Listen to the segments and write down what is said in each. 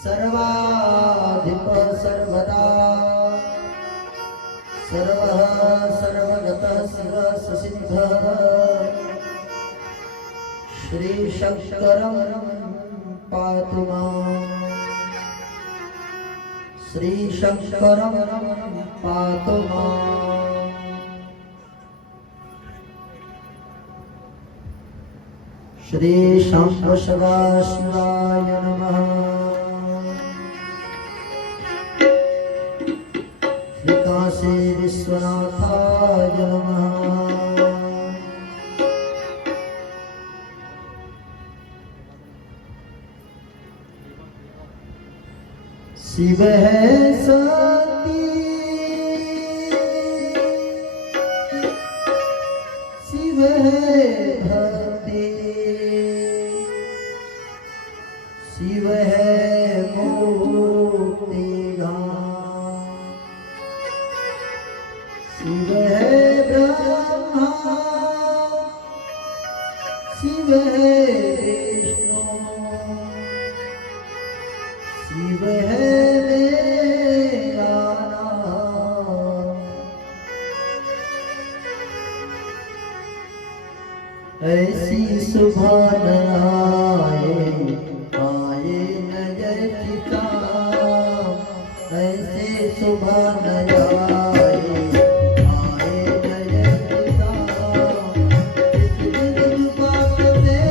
सर्वाधिप सर्वदा सर्वः सर्वगतः शिवससिद्धः श्रीशङ्करं पातु माम् श्रीशङ्करं पातु माम्। श्री शाम्ब सदाशिवाय नमः। श्री काशी विश्वनाथाय नमः। शिव है सती शिव है भक्ति शिव है मुक्तिधाम शिव है ब्रह्मा शिव है विष्णु शिव है मेरा नाम। ऐसी सुबह आए नजर चिता ऐसे सुबह आए नजर चिता इस दिल बात में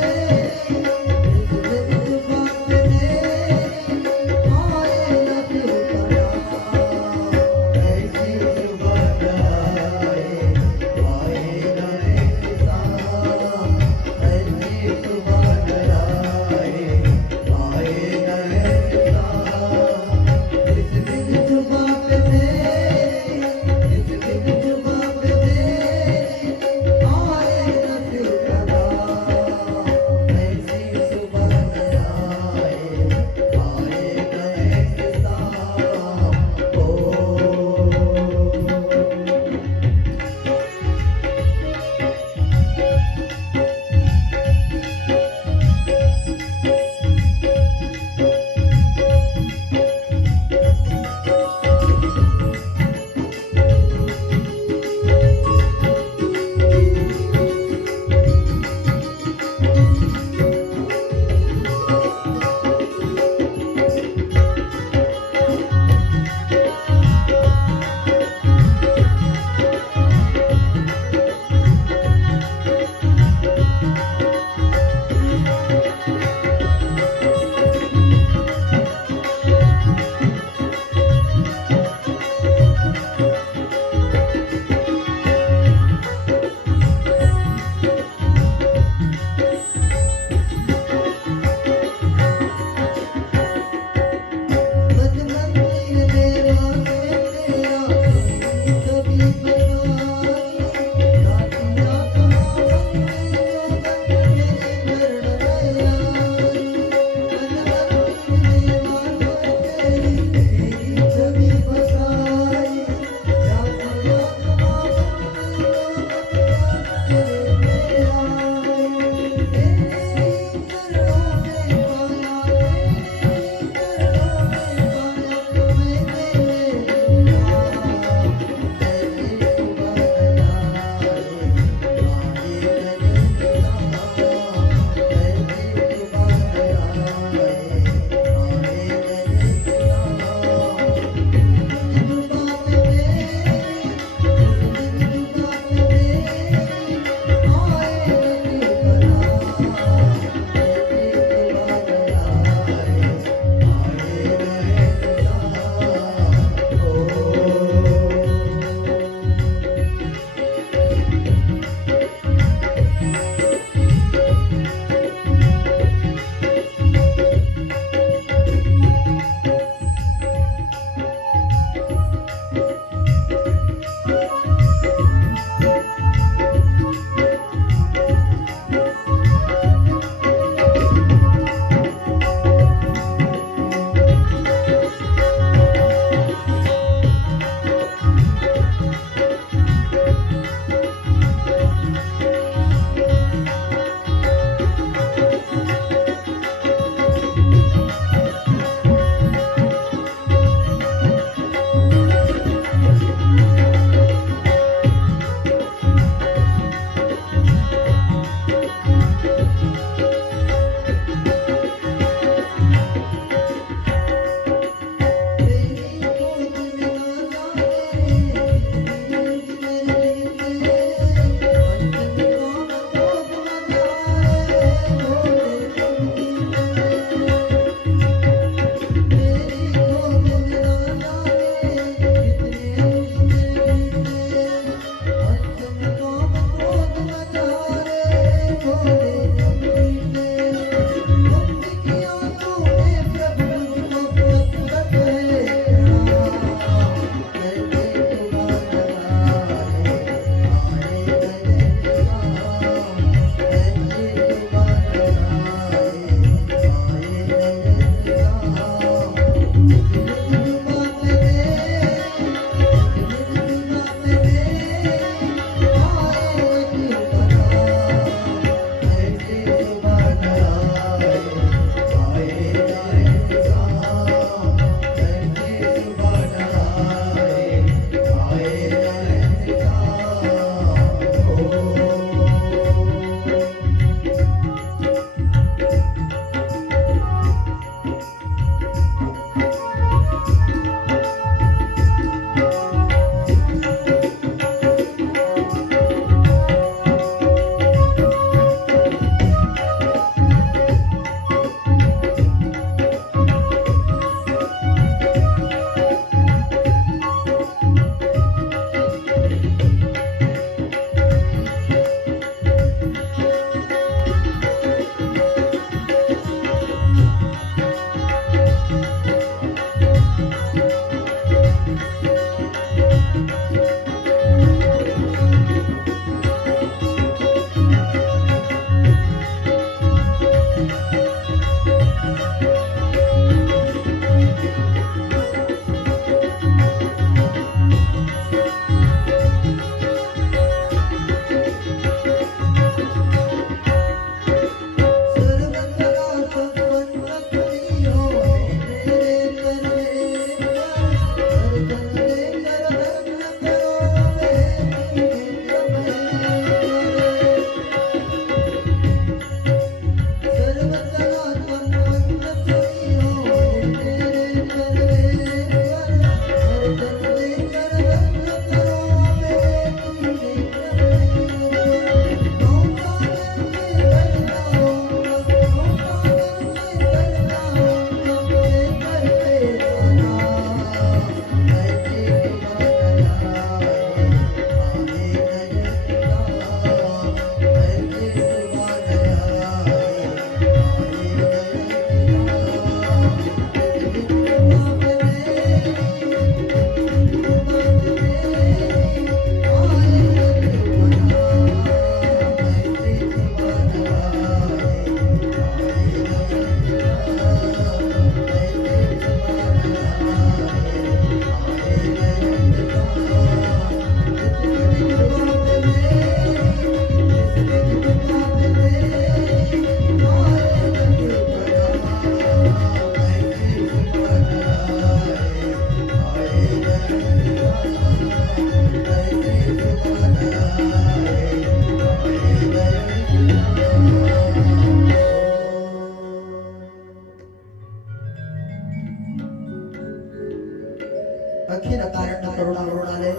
अखिल कारण करुणा वरुणालय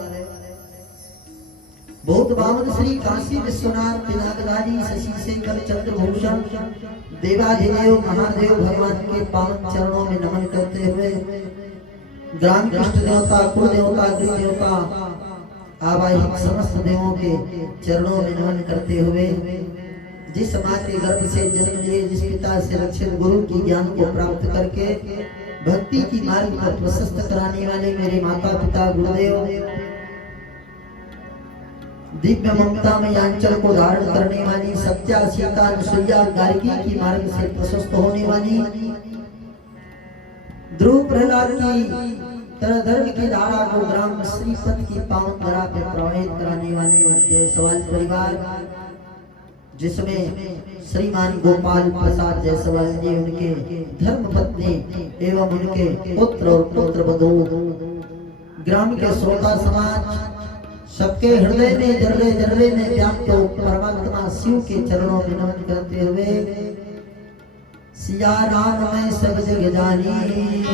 बहुत बामन श्री काशी विश्वनाथ पिनाकधारी शशि शेखर चंद्रभूषण देवाधिदेव महादेव भगवान के पावन चरणों में नमन करते हुए ग्राम इष्ट देवता कुल देवता गृह देवता आवाहिक समस्त देवों के चरणों में नमन करते हुए जिस माँ के गर्भ से जन्म लिए जिस पिता से रक्षित गुरु की ज्ञान को प्राप्त करके भक्ति की मार्ग पर प्रशस्त कराने वाले मेरे माता पिता गुरुदेव दिव्य ममता में यांचल को धारण करने वाली सत्या सीता अनुसुईया गार्गी की मार्ग से प्रशस्त होने वाली ध्रुव प्रहलाद की तरह धर्म की धारा को ग्राम श्रीपद की पावन धरा पे प्रवाहित कराने वाले जायसवाल परिवार जिसमें श्रीमान गोपाल प्रसाद जायसवाल जी उनके धर्म पत्नी एवं उनके पुत्र और पुत्र बधू ग्राम के श्रोता समाज सबके हृदय में जर्रे जर्रे में व्याप्त परमात्मा शिव के चरणों में नमन करते हुए सिया राम मैं सब जग जानी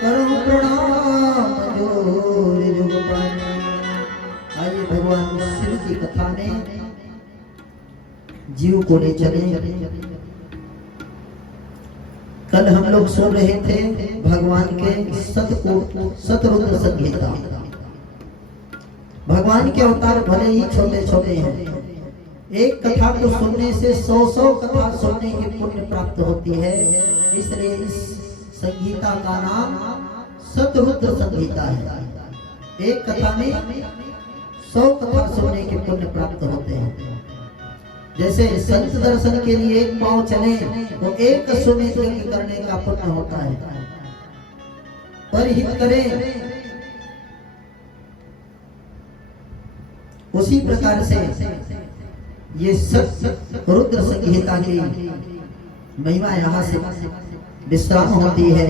करो प्रणाम जोर जुग पानी। आइए भगवान शिव की कथा में जीव को ले चले। कल हम लोग सुन रहे थे भगवान के शतरुद्र संहिता। भगवान के अवतार भले ही छोटे छोटे हैं, एक कथा को सुनने से 100 कथा सुनने की पुण्य प्राप्त होती है। इसलिए इस संगीता का नाम शतरुद्र संगीता है। एक कथा में 100 कथा सुनने के पुण्य प्राप्त होते हैं। जैसे संत दर्शन के लिए एक पांव चले तो एक अश्वमेध यज्ञ करने का पुण्य होता है। पर हित करें उसी प्रकार से ये सब रुद्र संहिता की महिमा यहाँ से विश्राम होती है।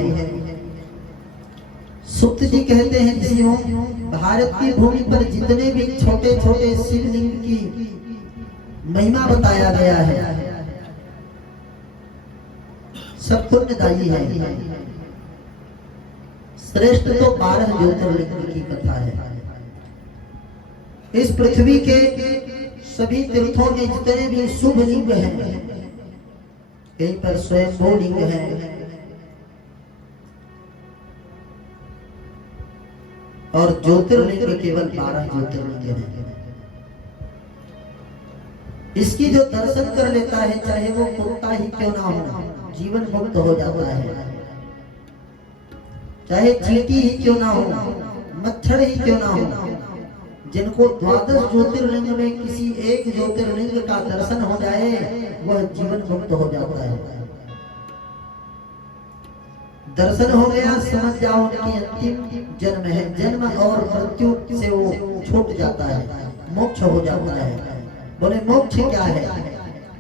सुक्त जी कहते हैं जिसमें भारत की भूमि पर जितने भी छोटे छोटे शिवलिंग की महिमा बताया गया है सब पुण्यदायी है। श्रेष्ठ तो 12 ज्योतिर्लिंग की कथा है। इस पृथ्वी के सभी तीर्थों में जितने भी शुभ लिंग हैं, कहीं पर स्वयं लिंग है और ज्योतिर्लिंग केवल 12 ज्योतिर्लिंग हैं। इसकी जो दर्शन कर लेता है चाहे वो कुत्ता ही क्यों ना हो, जीवन मुक्त हो जाता है। चाहे चींटी ही क्यों ना हो, मच्छर ही क्यों ना हो, जिनको 12 ज्योतिर्लिंग में किसी एक ज्योतिर्लिंग का दर्शन हो जाए वह जीवन मुक्त हो जाता है। दर्शन हो गया समझ जाओ उनकी अंतिम जन्म है। जन्म और मृत्यु से वो छूट जाता है, मोक्ष हो जाता है। बोले मोक्ष क्या है?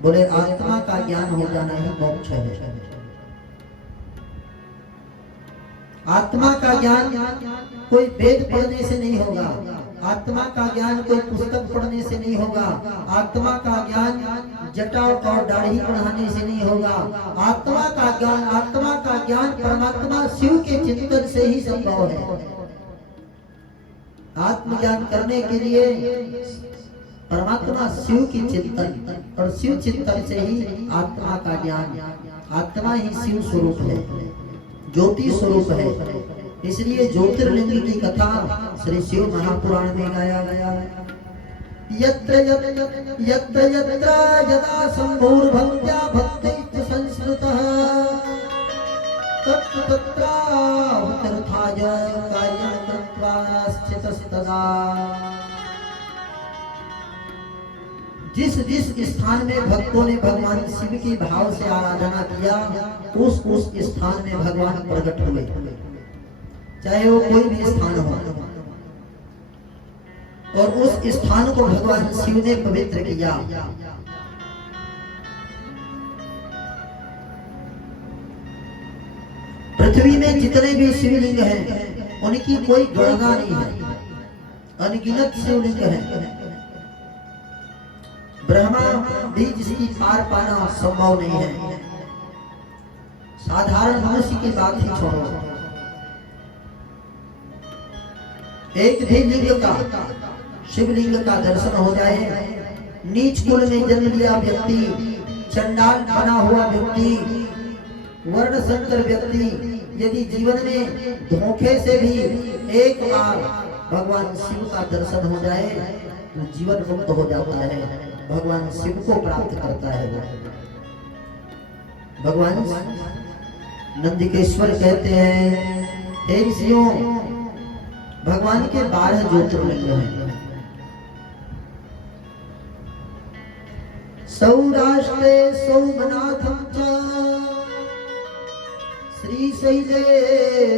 बोले आत्मा का ज्ञान हो जाना ही मोक्ष है। आत्मा का ज्ञान कोई वेद पढ़ने से नहीं होगा, आत्मा का ज्ञान कोई पुस्तक पढ़ने से नहीं होगा, आत्मा का ज्ञान जटा और दाढ़ी बढ़ाने से नहीं होगा। आत्मा का ज्ञान परमात्मा शिव के चिंतन से ही संभव है। आत्मज्ञान करने के लिए परमात्मा शिव की चिंतन और शिव चिंतन से ही आत्मा का ज्ञान। आत्मा ही शिव स्वरूप है, ज्योति स्वरूप है। इसलिए ज्योतिर्लिंग की कथा श्री शिव महापुराण में गाया गया। यत्र यत्र यदा संभूर्भक्त्या भक्ति संस्कृतः तत्र तत्रावतीर्थाय कार्यं कृत्वा स्थितस्तदा। जिस स्थान में भक्तों ने भगवान शिव की भाव से आराधना किया उस स्थान में भगवान प्रकट हुए, चाहे वो कोई भी स्थान हो। और उस स्थान को भगवान शिव ने पवित्र किया। पृथ्वी में जितने भी शिवलिंग हैं उनकी कोई गणना नहीं है, अनगिनत शिवलिंग है। ब्रह्मा भी जिसकी पार पाना संभव नहीं है। साधारण मनुष्य की बात ही छोड़ो, एक भी लिंग का, शिवलिंग का दर्शन हो जाए। नीच कुल में जन्म लिया व्यक्ति, चंडाल बना हुआ व्यक्ति, वर्ण संकर व्यक्ति, यदि जीवन में धोखे से भी एक बार भगवान शिव का दर्शन हो जाए तो जीवन मुक्त हो जाता है, भगवान शिव को प्राप्त करता है। भगवान नंदिकेश्वर कहते हैं, हे ऋषियों, भगवान के 12 ज्योतिर्लिंग हैं। सौराष्ट्रे सोमनाथं च श्रीशैले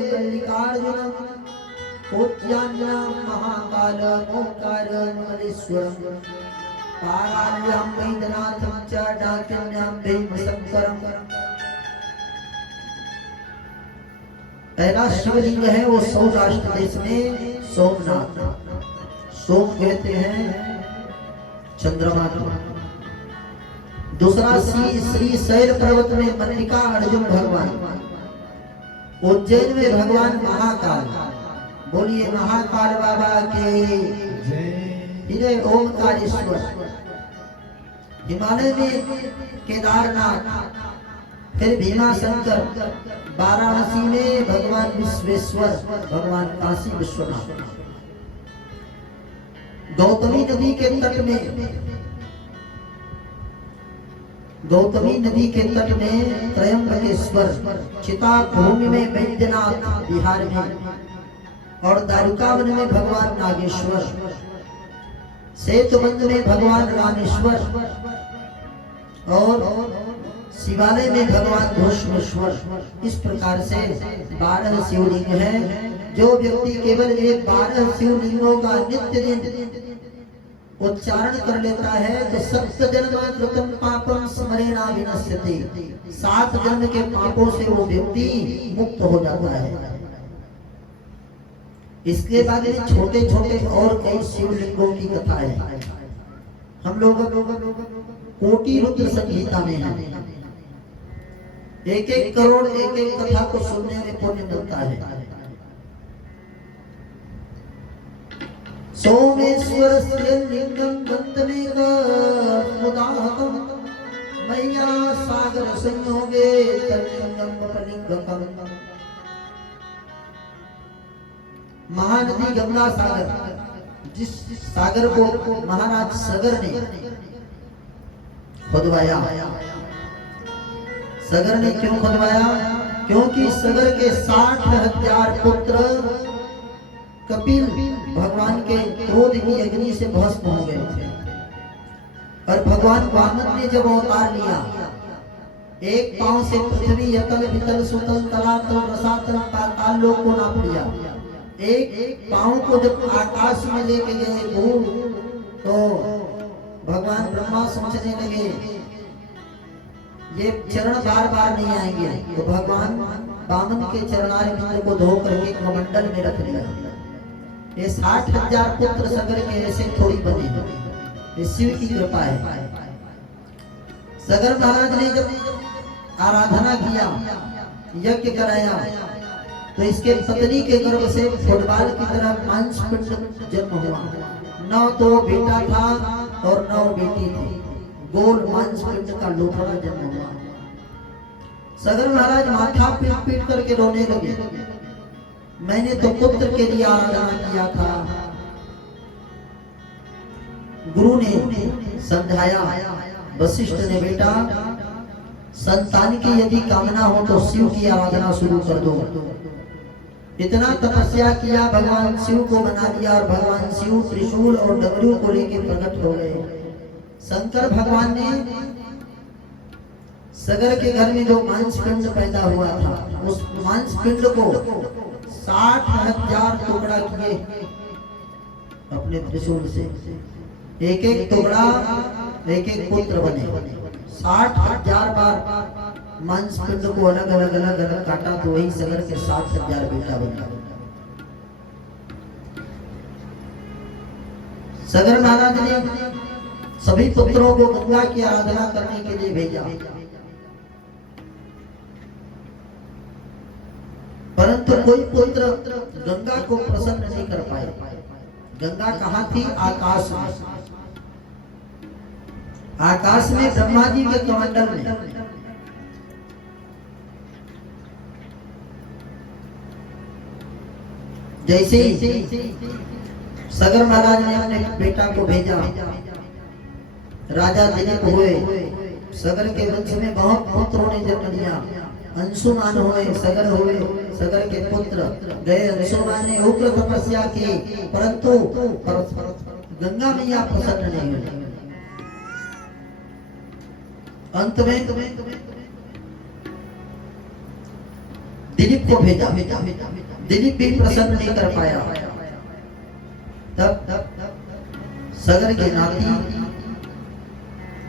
मल्लिकार्जुनं, कोट्यान्यां महाकालं ओंकारं मल्लेश्वरं, पाराल्यां वैद्यनाथं च डाकिन्यां भीमशंकरं। पहला शिवलिंग है वो सौराष्ट्र देश में सोमनाथ, सोम कहते हैं चंद्रमा को। दूसरा श्री शैल पर्वत में मल्लिका अर्जुन भगवान, उज्जैन में भगवान महाकाल, बोलिए महाकाल बाबा के जय। ओमकारेश्वर, हिमालय में केदारनाथ, फिर भीमाशंकर, वाराणसी में भगवान विश्वेश्वर, भगवान काशी विश्वनाथ। गौतमी नदी के तट में, गौतमी नदी के तट में त्रयंबकेश्वर, चिता भूमि में वैद्यनाथ बिहार में, और दारुकावन में भगवान नागेश्वर, सेतुबंध में भगवान रामेश्वर, और शिवालय में भगवान घोषमेश्वर। इस प्रकार से 12 शिवलिंग हैं। जो व्यक्ति केवल ये 12 शिवलिंगों का नित्य दिन उच्चारण कर लेता है तो सप्त जन्म कृतं पापम स्मरेणा विनश्यति, 7 जन्म के पापों से वो व्यक्ति मुक्त हो जाता है। इसके बाद छोटे छोटे और कई शिवलिंगों की कथा है। हम लोग कोटि रुद्र संहिता में है, 1-1 करोड़ 1-1 कथा को सुनने में पुण्य मिलता है। सोमेश्वर लिंगम दंतमेकमुदाहतं, मैया सागर संयोगे तल्लिंगम बपलिंगकम्। महानदी गंगा सागर, जिस सागर को महाराज सगर ने खुदवाया। सगर ने क्यों खुदवाया? क्योंकि सगर के 60,000 पुत्र कपिल भगवान के क्रोध की अग्नि से भस्म हो गए थे। और भगवान वामन ने जब अवतार लिया, एक पांव से पृथ्वी अतल वितल सुतल तलातल रसातल पाताल लोक को नाप लिया। एक पांव को जब आकाश में लेके गए भूल, तो भगवान ब्रह्मा सोचने लगे ये चरण बार बार नहीं आएंगे, तो भगवान वामन के चरणार बिंदु को धो करके कमंडल में रख लिया। ये 60,000 पुत्र सगर के ऐसे थोड़ी बने, ये शिव की कृपा है। सगर महाराज ने जब आराधना किया, यज्ञ कराया, तो इसके पत्नी के गर्भ से फुटबॉल की तरह मांस पिंड जन्म हुआ। 9 तो बेटा था और 9 बेटी थी, गोल मांस पिंड का लोथड़ा जन्म हुआ। सगर महाराज माथा पीट पीट करके रोने लगे, मैंने तो पुत्र के लिए आराधना किया था। गुरु ने समझाया, वशिष्ठ ने, बेटा संतान की यदि कामना हो तो शिव की आराधना शुरू कर दो। इतना तपस्या किया, भगवान शिव को बना दिया, और भगवान शिव त्रिशूल और डमरू को लेकर प्रकट हो गए। शंकर भगवान ने सगर के घर में जो मांस पिंड पैदा हुआ था, उस मांस पिंड को 60,000 टुकड़ा किए अपने त्रिशूल से। एक एक टुकड़ा एक एक पुत्र बने। 60,000 बार मांस पिंड को अलग अलग अलग अलग काटा, तो वही सगर के 60,000 बेटा बना। सगर महाराज ने सभी पुत्रों को गंगा की आराधना करने के लिए भेजा, परंतु कोई पुत्र गंगा को प्रसन्न नहीं कर पाए। गंगा कहाँ थी? आकाश में। आकाश में ब्रह्मा जी के कमंडल में। जैसे सगर महाराज ने अपने बेटा को भेजा, राजा दिलीप हुए, सगर के वंश में बहुत पुत्रों ने जन्म लिया, अंशुमान हुए, सगर हुए, सगर के पुत्र गए। अंशुमान ने उग्र तपस्या की, परंतु गंगा मैया प्रसन्न नहीं हुई। अंत में दिलीप को भेजा, दिलीप भी प्रसन्न नहीं कर पाया। तब सगर के नाती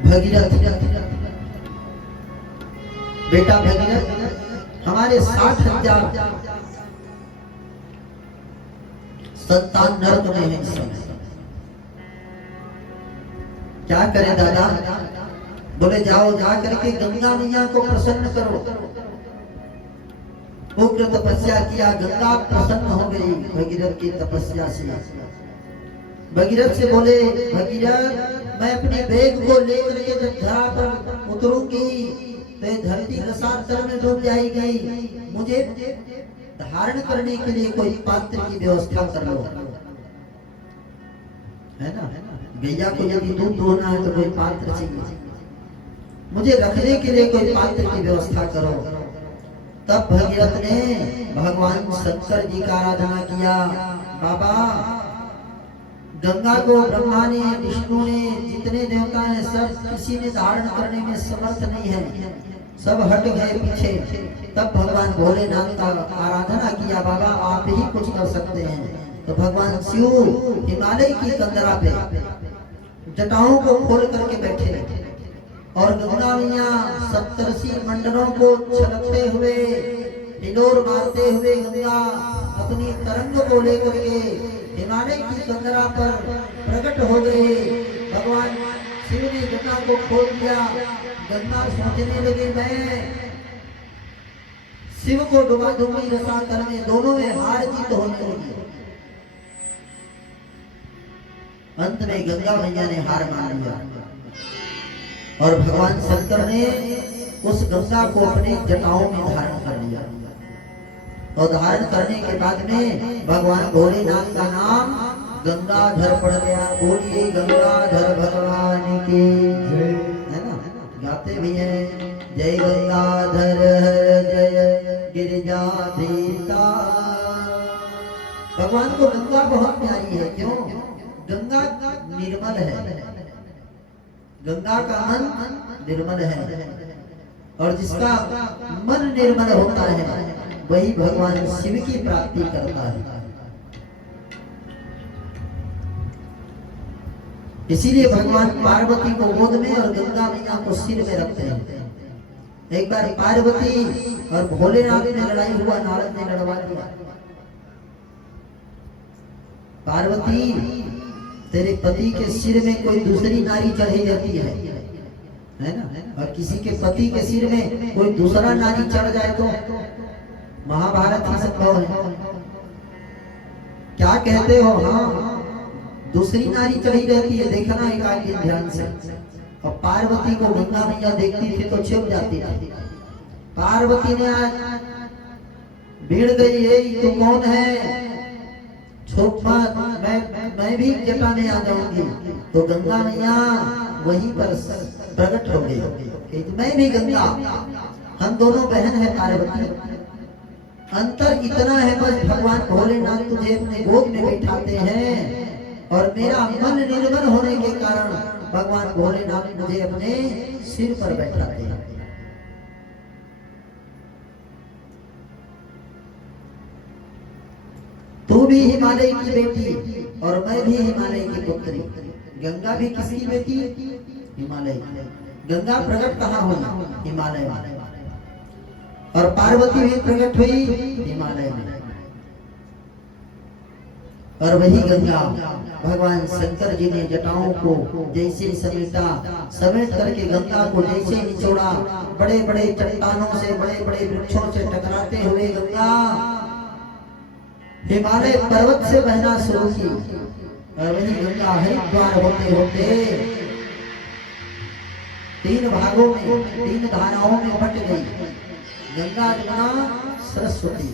भगीरथ, बेटा भगीरथ, हमारे 60,000 संतान नर्क में हैं। क्या करे दादा? बोले जाओ, जा करके गंगा मैया को प्रसन्न करो। उग्र तपस्या किया, गंगा प्रसन्न हो गई भगीरथ की तपस्या से। भगीरथ से बोले, भगीरथ मैं अपने बेग को लेकर के जब धरा पर उतरूंगी तो ये धरती रसातल में डूब जाएगी, मुझे धारण करने के लिए कोई पात्र की व्यवस्था कर लो। है ना, गैया को यदि दूध दोहना है तो कोई पात्र चाहिए, मुझे रखने के लिए कोई पात्र की व्यवस्था करो। तब भगीरथ ने भगवान शंकर जी का आराधना किया। बाबा, गंगा को ब्रह्मा ने, विष्णु ने, जितने देवता हैं सब किसी ने धारण करने में समर्थ नहीं है, सब हट गए पीछे। तब भगवान भोलेनाथ का आराधना किया, बाबा आप ही कुछ कर सकते हैं। तो भगवान शिव हिमालय की कंदरा पे जटाओं को खोल करके बैठे और गंगा मैया सप्तर्षि मंडलों को छलकते हुए, हिलोर मारते हुए गंगा अपनी तरंग को लेकर के हिमालय की कंदरा पर प्रकट हो गए। भगवान शिव ने गंगा को खोल दिया। गंगा सोचने लगे, मैं शिव को डुबा दूंगी रसातल में। दोनों में हार जीत होने लगी। अंत में गंगा मैया ने हार मान लिया और भगवान शंकर ने उस गंगा को अपने जटाओं में धारण कर लिया। और धारण करने के बाद में भगवान भोलेनाथ का नाम गंगाधर पड़ गया। बोलिए गंगाधर भगवान की जय। है ना, गाते भी हैं, जय गंगाधर जय गिरिजाधीता। भगवान को गंगा बहुत प्यारी है। क्यों? गंगा निर्मल है, गंगा का मन निर्मल है, और जिसका मन निर्मल होता है वही भगवान शिव की प्राप्ति करता है। इसीलिए भगवान पार्वती को गोद में और गंगा मैया को सिर में रखते हैं। एक बार पार्वती और भोलेनाथ में लड़ाई हुआ, नारद ने लड़वा दिया। पार्वती, तेरे पति के सिर में कोई दूसरी नारी चढ़ी रहती है ना, और किसी के पति के सिर में कोई दूसरा नारी चढ़ जाए तो महाभारत ही संभव है। क्या कहते हो? हाँ, दूसरी नारी चढ़ी रहती है, देखना एकाएक ध्यान से। और पार्वती को गंगा मैया देखती थी तो छिप जाती थी। पार्वती ने आज भीड़ गई, ये तू कौन है? छुप मत, मैं भी जटा में आ जाऊंगी। तो गंगा मैया वहीं पर प्रकट हो गई, मैं भी गंगा, हम दोनों बहन है पार्वती। अंतर इतना है बस, भगवान भोलेनाथ तुझे अपने गोद में बैठाते हैं और मेरा मन निर्मल होने के कारण भगवान भोलेनाथ मुझे अपने सिर पर बैठाते हैं। तू भी हिमालय की बेटी और मैं भी हिमालय की पुत्री। गंगा भी किसकी बेटी? हिमालय। गंगा प्रकट कहाँ हुई? हिमालय में। और पार्वती भी प्रकट हुई हिमालय में। और वही गंगा भगवान शंकर जी ने जटाओं को जैसे समेटा, समेट करके गंगा को जैसे निचोड़ा, बड़े बड़े चट्टानों से, बड़े बड़े वृक्षों से टकराते हुए गंगा हिमालय पर्वत से बहना शुरू की। और वही गंगा हरिद्वार होते होते 3 भागों में 3 धाराओं में बट गई। गंगा, जमुना, सरस्वती।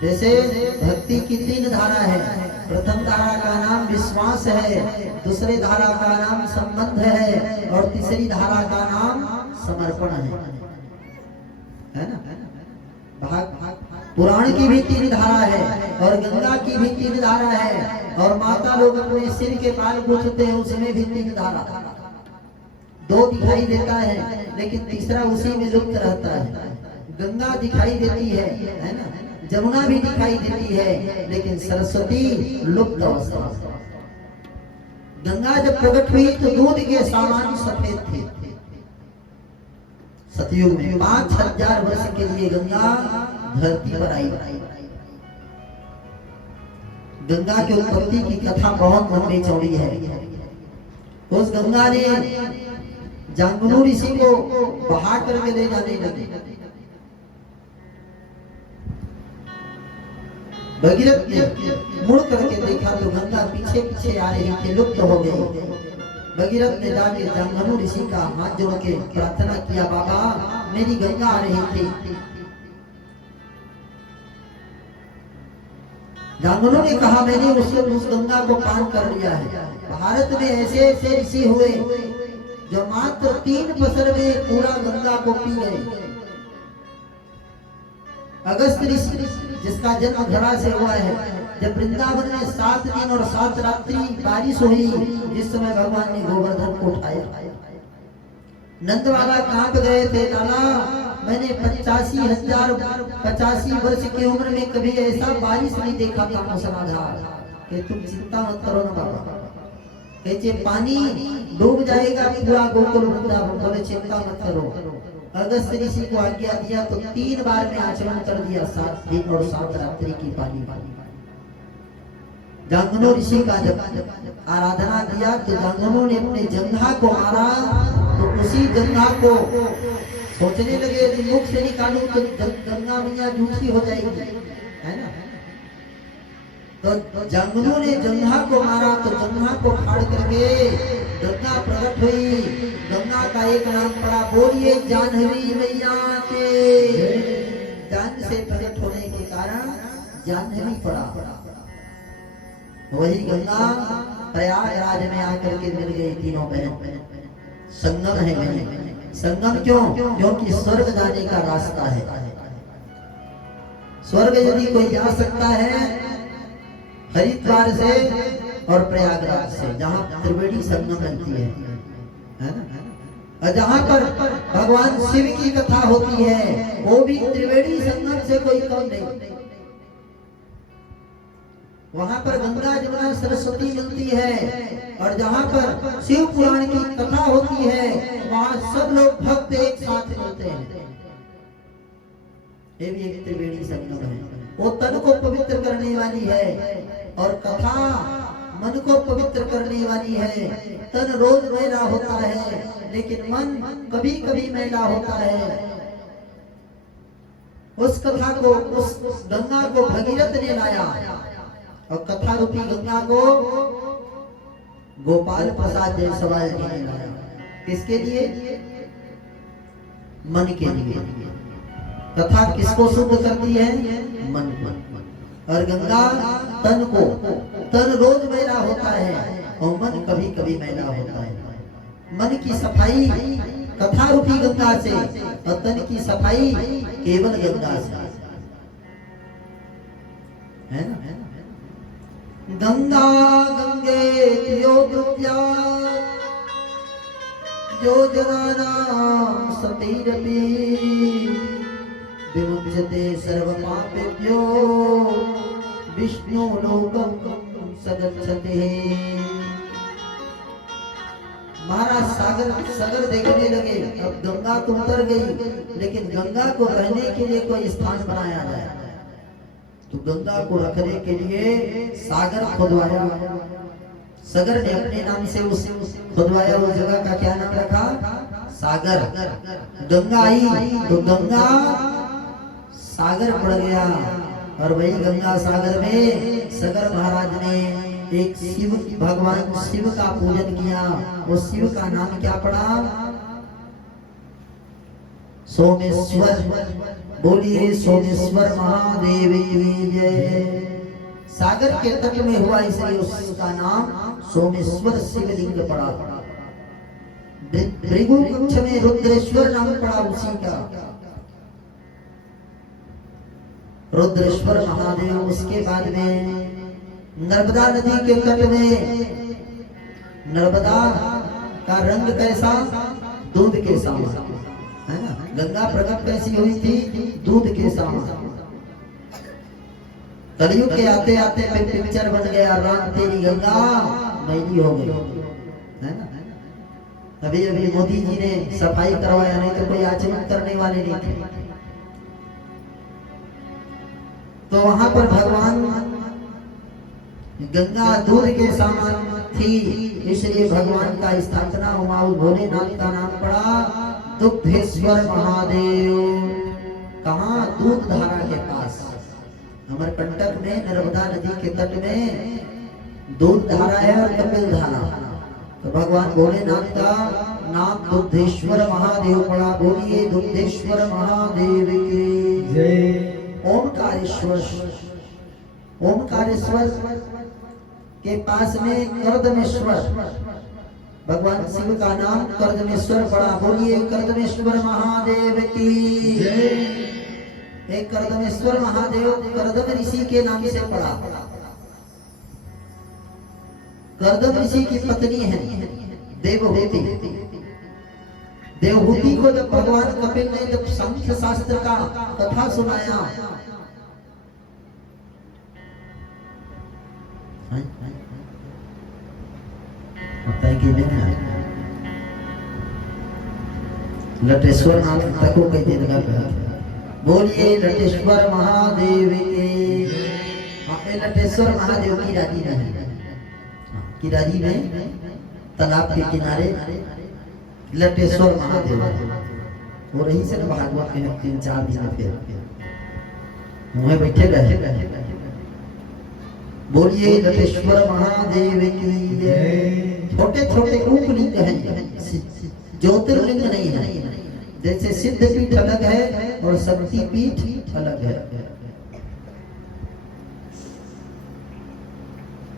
जैसे भक्ति की 3 धारा है। प्रथम धारा का नाम विश्वास है, दूसरी धारा का नाम संबंध है और तीसरी धारा का नाम समर्पण है ना। पुराण की भी 3 धारा है और गंगा की भी 3 धारा है और माता लोग अपने सिर के बाल पूछते हैं, उसमें भी 3 धारा। 2 दिखाई देता है लेकिन तीसरा उसी में लुप्त रहता है। गंगा दिखाई देती है ना, जमुना भी दिखाई देती है लेकिन सरस्वती लुप्त अवस्था। गंगा जब प्रकट हुई तो दूध के समान सफेद थे। सतयुग में 5000 वर्ष के लिए गंगा धरती पर आई। गंगा की उत्पत्ति की कथा बहुत लंबी चौड़ी है। उस गंगा ने जांगनू ऋषि को बहा करके ले जाने लगी। भगीरथ ने मुड़ करके देखा तो गंगा पीछे पीछे आ रही थी, लुप्त हो गई। भगीरथ ने जाके जांगनू ऋषि का हाथ जोड़ के प्रार्थना किया, बाबा मेरी गंगा आ रही थी। जांगनू ने कहा मैंने उस गंगा को पान कर लिया है। भारत में ऐसे ऐसे ऋषि हुए जो मात्र 3 बसर में पूरा गंगा को पी गए। अगस्त ऋषि जिसका जन्म धरा से हुआ है, जब वृंदावन में 7 दिन और 7 रात्रि बारिश हुई, जिस समय भगवान ने गोवर्धन को उठाया, नंद बाबा कांप गए थे। लाला मैंने 85 वर्ष की उम्र में कभी ऐसा बारिश नहीं देखा था मूसलाधार। कि तुम चिंता मत करो ना बाबा, कहते पानी डूब जाएगा पूरा गोकुल वृंदावन, बोले चिंता मत करो। अगस्त ऋषि को आज्ञा दिया तो 3 बार में आचरण कर दिया, 7 दिन और 7 रात्रि की पानी। जांगनू ऋषि का जब आराधना किया तो जांगनू ने अपने जंघा को मारा तो उसी जंघा को सोचने लगे कि मुख से निकालूं तो गंगा मैया दूसरी हो जाएगी, है ना। तो जांगनू ने जंघा को मारा तो जंघा को फाड़ करके गंगा प्रकट हुई। गंगा का एक नाम पड़ा, बोलिए जाह्नवी मैया के। जान से प्रकट होने के कारण जाह्नवी पड़ा। वही गंगा प्रयागराज में आकर के मिल गई तीनों बहन। संगम है वही। संगम क्यों? क्योंकि स्वर्ग जाने का रास्ता है। स्वर्ग यदि कोई जा सकता है हरिद्वार से और प्रयागराज से, जहाँ त्रिवेणी संगम मिलती है ना। और जहाँ पर भगवान शिव की कथा होती है वो भी त्रिवेणी संगम से कोई कम नहीं। वहां पर गंगा जमुना सरस्वती मिलती है और जहाँ पर शिव पुराण की कथा होती है वहाँ सब लोग भक्त एक साथ मिलते हैं। ये भी एक त्रिवेणी संगम है। वो तन को पवित्र करने वाली है और कथा मन को पवित्र करने वाली है। तन रोज मैला होता है लेकिन मन कभी कभी मैला होता है। उस कथा को, उस गंगा को भगीरथ ने लाया और कथा रूपी गंगा को गोपाल प्रसाद जायसवाल जी ने लाया। किसके लिए? मन के लिए। कथा किसको शुद्ध करती है? मन को। और गंगा तन को, तन रोज मैला होता है और मन कभी कभी मैला होता है। मन की सफाई कथा रूपी गंगा से और तन की सफाई केवल गंगा से, है ना। गंगा गंगे योद्या योजनानां सतीरपि विमुच्यते सर्वपापेभ्यो विष्णु लोकं सगच्छते। महाराज सागर देखने लगे। अब गंगा तो उतर गई लेकिन गंगा को रहने के लिए कोई स्थान बनाया जाए तो गंगा को रखने के लिए सागर खुदवाया। सागर ने अपने नाम से उस खुदवाया उस जगह का क्या नाम रखा? सागर। गंगा आई तो गंगा सागर पड़ गया और वही गंगा सागर में सागर महाराज ने एक शिव भगवान शिव का पूजन किया। उस शिव का नाम क्या पड़ा? सोमेश्वर। बोलिए सोमेश्वर महादेव की जय। सागर के तट में हुआ इसलिए उसका नाम सोमेश्वर शिवलिंग पड़ा। भृगु कक्ष में रुद्रेश्वर नाम पड़ा उसी का, रुद्रेश्वर महादेव। उसके बाद में नर्मदा नदी के तट में, नर्मदा का रंग कैसा? दूध के समान, है ना। गंगा प्रकट कैसी हुई थी? दूध के समान। कलयुग के आते आते पिक्चर बन गया, राम तेरी गंगा मैली हो गई, है ना। अभी अभी मोदी जी ने सफाई करवाया, नहीं तो कोई आचरण करने वाले नहीं थे। तो वहां पर भगवान गंगा दूध के समान थी, इसलिए भगवान का स्थापना हुआ। भोलेनाथ का नाम पड़ा दुग्धेश्वर महादेव। कहाँ? दूध धारा के पास, अमरकंटक में, नर्मदा नदी के तट में दूध धारा है और कपिल धारा। तो भगवान भोलेनाथ का नाम दुग्धेश्वर महादेव पड़ा। बोलिए दुग्धेश्वर महादेव की जय। ओमकारेश्वर, ओमकारेश्वर के पास में कर्दमेश्वर, भगवान शिव का नाम कर्दमेश्वर पड़ा। बोलिए कर्दमेश्वर महादेव की जय। एक कर्दमेश्वर महादेव कर्दम ऋषि के नाम से पड़ा। कर्दम ऋषि की पत्नी है देवहूति। देवहूति को जब भगवान कपिल ने जब सांख्य शास्त्र का कथा सुनाया, लटेश्वर नाथ तक को कहते लगा। बोलिए लटेश्वर महादेव के। लटेश्वर महादेव की राजी नहीं, की राजी नहीं, तालाब के किनारे लटेश्वर महादेव वो रही से भागवत के 3-4 दिन फिर मुँह बैठे रहे। बोलिए लटेश्वर महादेव की जय। छोटे छोटे उपलिंग हैं, ज्योतिर्लिंग नहीं है। जैसे सिद्ध पीठ अलग है और शक्ति पीठ अलग है।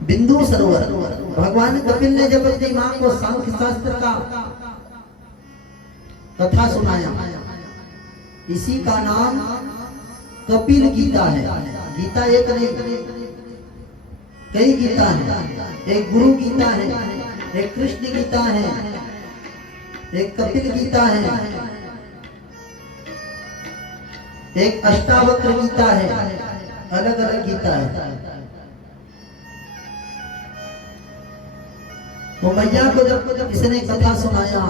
बिंदु सरोवर, भगवान कपिल ने जब अपनी मां को सांख्य शास्त्र का कथा सुनाया, इसी का नाम कपिल गीता है। गीता एक नहीं, कई गीता है। एक गुरु गीता है, एक कृष्ण गीता है, एक कपिल गीता है, एक अष्टावक्र गीता है। अलग अलग गीता है। तो मैया को जब इसने कथा सुनाया,